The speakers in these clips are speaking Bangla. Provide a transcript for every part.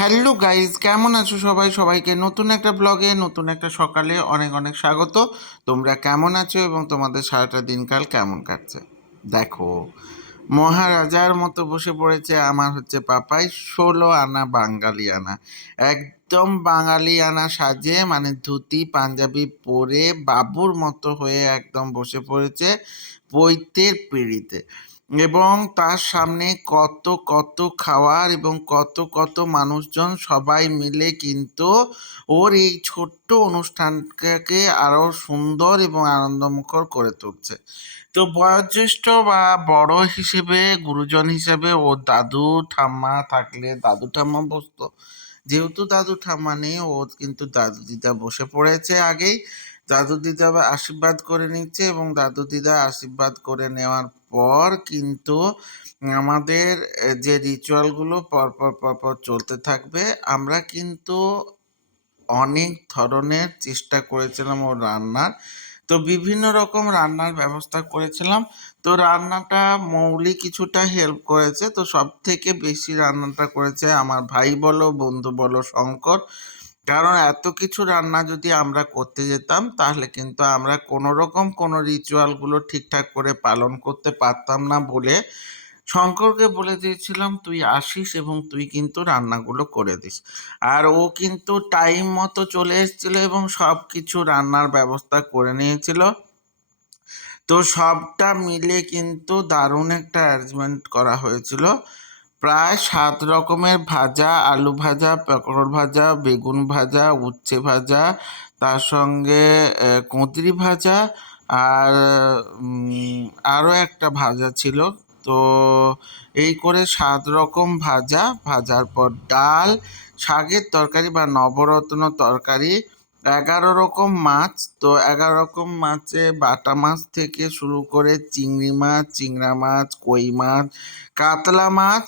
হ্যালো গাইজ, কেমন আছো সবাই? সবাইকে নতুন একটা ব্লগে, নতুন একটা সকালে অনেক অনেক স্বাগত। তোমরা কেমন আছো এবং তোমাদের সারাটা দিনকাল কেমন কাটছে? দেখো, মহারাজার মতো বসে পড়েছে আমার পাপাই, 16 আনা বাঙালিয়ানা। একদম বাঙালিয়ানা সাজে, মানে ধুতি পাঞ্জাবি পরে বাবুর মতো হয়ে একদম বসে পড়েছে পৈতের পিঁড়িতে। এবং তার সামনে কত কত খাওয়ার এবং কত কত মানুষজন সবাই মিলে কিন্তু ওর এই ছোট্ট অনুষ্ঠানটাকে আরো সুন্দর এবং আনন্দমুখর করে তুলছে। তো বয়োজ্যেষ্ঠ বা বড় হিসেবে, গুরুজন হিসেবে ওর দাদু ঠাম্মা থাকলে দাদু ঠাম্মা বসতো। যেহেতু দাদু ঠাম্মা নেই, ও কিন্তু দাদু দিদা বসে পড়েছে আগেই। দাদু দিদা আশীর্বাদ করে নিচ্ছে এবং দাদু দিদা আশীর্বাদ করে নেওয়ার পর কিন্তু আমাদের যে রিচুয়ালগুলো পরপর পরপর চলতে থাকবে। আমরা কিন্তু অনেক ধরনের চেষ্টা করেছিলাম ওর রান্নার। তো বিভিন্ন রকম রান্নার ব্যবস্থা করেছিলাম। তো রান্নাটা মৌলি কিছুটা হেল্প করেছে। তো সব থেকে বেশি রান্নাটা করেছে আমার ভাই বলো, বন্ধু বলো, শঙ্কর। কারণ এত কিছু রান্না যদি আমরা করতে যেতাম তাহলে কিন্তু আমরা কোনো রকম কোনো রিচুয়ালগুলো ঠিকঠাক করে পালন করতে পারতাম না বলে শঙ্করকে বলে দিয়েছিলাম তুই আসিস এবং তুই কিন্তু রান্নাগুলো করে দিস। আর ও কিন্তু টাইম মতো চলে এসেছিল এবং সব কিছু রান্নার ব্যবস্থা করে নিয়েছিল। তো সবটা মিলে কিন্তু দারুণ একটা অ্যারেঞ্জমেন্ট করা হয়েছিল। প্রায় 7 রকমের ভাজা, আলু ভাজা, পটল ভাজা, বেগুন ভাজা, উচ্ছে ভাজা, তার সঙ্গে কুঁদরি ভাজা, আর আরও একটা ভাজা ছিল। তো এই করে 7 রকম ভাজা, ভাজার পর ডাল, শাকের তরকারি বা নবরত্ন তরকারি, 11 রকম মাছ। তো 11 রকম মাছে বাটা মাছ থেকে শুরু করে চিংড়ি মাছ, চিংড়া মাছ, কই মাছ, কাতলা মাছ,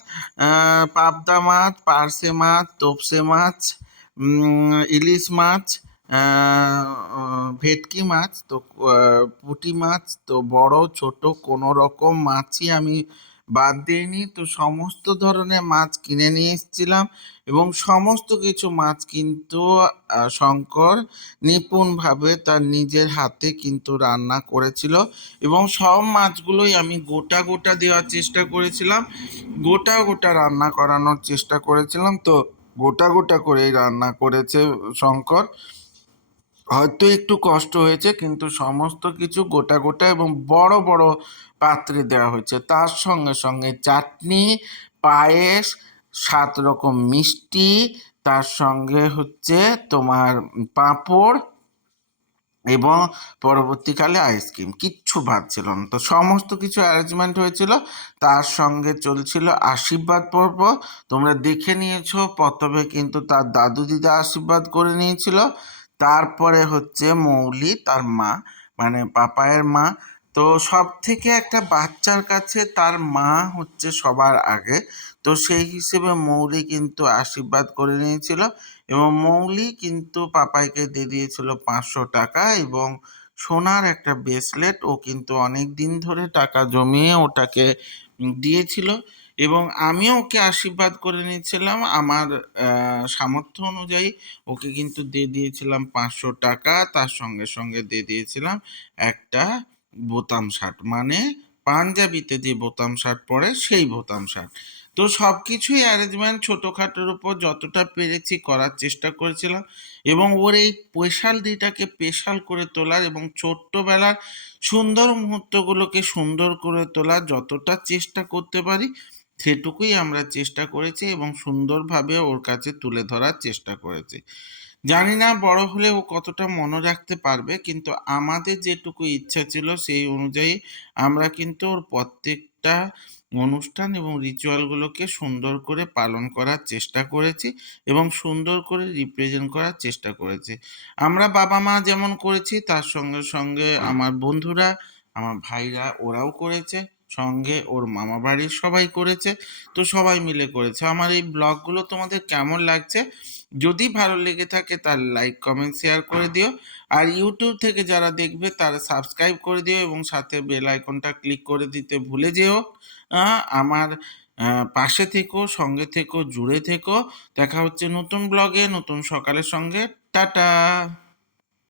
পাবদা মাছ, পার্শে মাছ, তোপসে মাছ, ইলিশ মাছ, ভেটকি মাছ, তো পুঁটি মাছ। তো বড় ছোট কোনো রকম মাছই আমি বাদ দিইনি। তো সমস্ত ধরনের মাছ কিনে নিয়ে এসেছিলাম এবং সমস্ত কিছু মাছ কিন্তু শঙ্কর নিপুণভাবে তার নিজের হাতে কিন্তু রান্না করেছিল এবং সব মাছগুলোই আমি গোটা গোটা দেওয়ার চেষ্টা করেছিলাম, গোটা গোটা রান্না করানোর চেষ্টা করেছিলাম। তো গোটা গোটা করেই রান্না করেছে শঙ্কর। হয়তো একটু কষ্ট হয়েছে, কিন্তু সমস্ত কিছু গোটা গোটা এবং বড় বড় পাত্রে দেওয়া হয়েছে। তার সঙ্গে সঙ্গে চাটনি, পায়েস, 7 রকম মিষ্টি, তার সঙ্গে তোমার পাঁপড় এবং পরবর্তীকালে আইসক্রিম। কিচ্ছু বাদ ছিল না। তো সমস্ত কিছু অ্যারেঞ্জমেন্ট হয়েছিল। তার সঙ্গে চলছিল আশীর্বাদ পর্ব। তোমরা দেখে নিয়েছো, প্রথমে কিন্তু তার দাদু দিদা আশীর্বাদ করে নিয়েছিল। তারপরে মৌলি তার মা, মানে পাপায়ের মা। তো সব থেকে একটা বাচ্চার কাছে তার মা সবার আগে। তো সেই হিসেবে মৌলি কিন্তু আশীর্বাদ করে নিয়েছিল এবং মৌলি কিন্তু পাপাইকে দিয়ে দিয়েছিল 500 টাকা এবং সোনার একটা ব্রেসলেট। ও কিন্তু অনেক দিন ধরে টাকা জমিয়ে ওটাকে দিয়েছিল এবং আমিও ওকে আশীর্বাদ করে নিয়েছিলাম আমার সামর্থ্য অনুযায়ী। ওকে কিন্তু দিয়ে দিয়েছিলাম 500 টাকা, তার সঙ্গে সঙ্গে দিয়ে দিয়েছিলাম একটা বোতাম শার্ট, মানে পাঞ্জাবিতে যে বোতাম শার্ট পরে সেই বোতাম শার্ট। তো সব কিছুই অ্যারেঞ্জমেন্ট ছোটোখাটোর উপর যতটা পেরেছি করার চেষ্টা করেছিলাম এবং ওর এই স্পেশাল দিটাকে স্পেশাল করে তোলার এবং ছোট্টবেলার সুন্দর মুহূর্তগুলোকে সুন্দর করে তোলার যতটা চেষ্টা করতে পারি সেটুকুই আমরা চেষ্টা করেছি এবং সুন্দরভাবে ওর কাছে তুলে ধরার চেষ্টা করেছি। জানি না বড় হলে ও কতটা মনে রাখতে পারবে, কিন্তু আমাদের যেটুকু ইচ্ছা ছিল সেই অনুযায়ী আমরা কিন্তু ওর প্রত্যেকটা অনুষ্ঠান এবং রিচুয়ালগুলোকে সুন্দর করে পালন করার চেষ্টা করেছি এবং সুন্দর করে রিপ্রেজেন্ট করার চেষ্টা করেছি। আমরা বাবা মা যেমন করেছি তার সঙ্গে সঙ্গে আমার বন্ধুরা, আমার ভাইরা ওরাও করেছে, সঙ্গে ওর মামা বাড়ির সবাই করেছে। তো সবাই মিলে করেছে। আমার এই ব্লগগুলো তোমাদের কেমন লাগছে? যদি ভালো লেগে থাকে তাহলে লাইক, কমেন্ট, শেয়ার করে দিও। আর ইউটিউব থেকে যারা দেখবে তারা সাবস্ক্রাইব করে দিও এবং সাথে বেল আইকনটা ক্লিক করে দিতে ভুলে যেও। আমার পাশে থেকো, সঙ্গে থেকো, জুড়ে থেকো। দেখা হচ্ছে নতুন ব্লগে, নতুন সকালের সঙ্গে। টাটা।